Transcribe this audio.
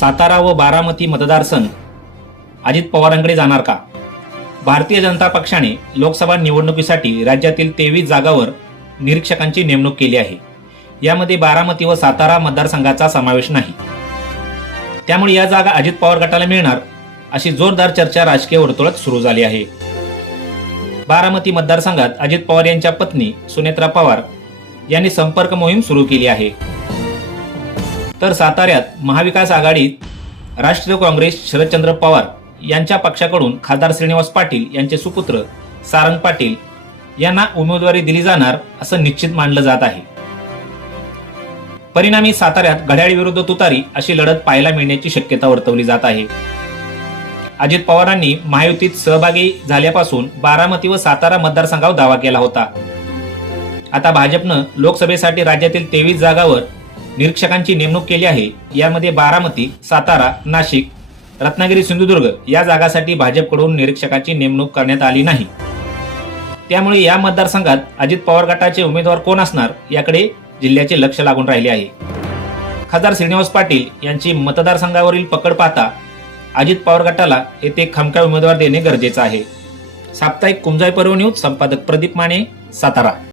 सातारा व बारामती मतदारसंघ. अजित पवारांकडे जाणार का? भारतीय जनता पक्षाने लोकसभा निवडणुकीसाठी राज्यातील तेवीस जागावर निरीक्षकांची नेमणूक केली आहे. यामध्ये बारामती व सातारा मतदारसंघाचा समावेश नाही. त्यामुळे या जागा अजित पवार गटाला मिळणार अशी जोरदार चर्चा राजकीय वर्तुळात सुरू झाली आहे. बारामती मतदारसंघात अजित पवार यांच्या पत्नी सुनेत्रा पवार यांनी संपर्क मोहीम सुरू केली आहे. तर साताऱ्यात महाविकास आघाडीत राष्ट्रीय काँग्रेस शरदचंद्र पवार यांच्या पक्षाकडून खासदार श्रीनिवास पाटील यांचे सुपुत्र सारंग पाटील यांना उमेदवारी दिली जाणार असं निश्चित मानलं जात आहे. परिणामी साताऱ्यात घड्याळी विरुद्ध तुतारी अशी लढत पाहायला मिळण्याची शक्यता वर्तवली जात आहे. अजित पवारांनी महायुतीत सहभागी झाल्यापासून बारामती व सातारा मतदारसंघावर दावा केला होता. आता भाजपनं लोकसभेसाठी राज्यातील तेवीस जागावर निरीक्षकांची नेमणूक केली आहे. यामध्ये बारामती सातारा नाशिक रत्नागिरी सिंधुदुर्ग या जागासाठी भाजपकडून निरीक्षकाची नेमणूक करण्यात आली नाही. त्यामुळे या मतदारसंघात अजित पवार गटाचे उमेदवार कोण असणार याकडे जिल्ह्याचे लक्ष लागून राहिले आहे. खासदार श्रीनिवास पाटील यांची मतदारसंघावरील पकड पाहता अजित पवार गटाला येथे खमका उमेदवार देणे गरजेचं आहे. साप्ताहिक कुंजाई पर्व न्यूज संपादक प्रदीप माने सातारा.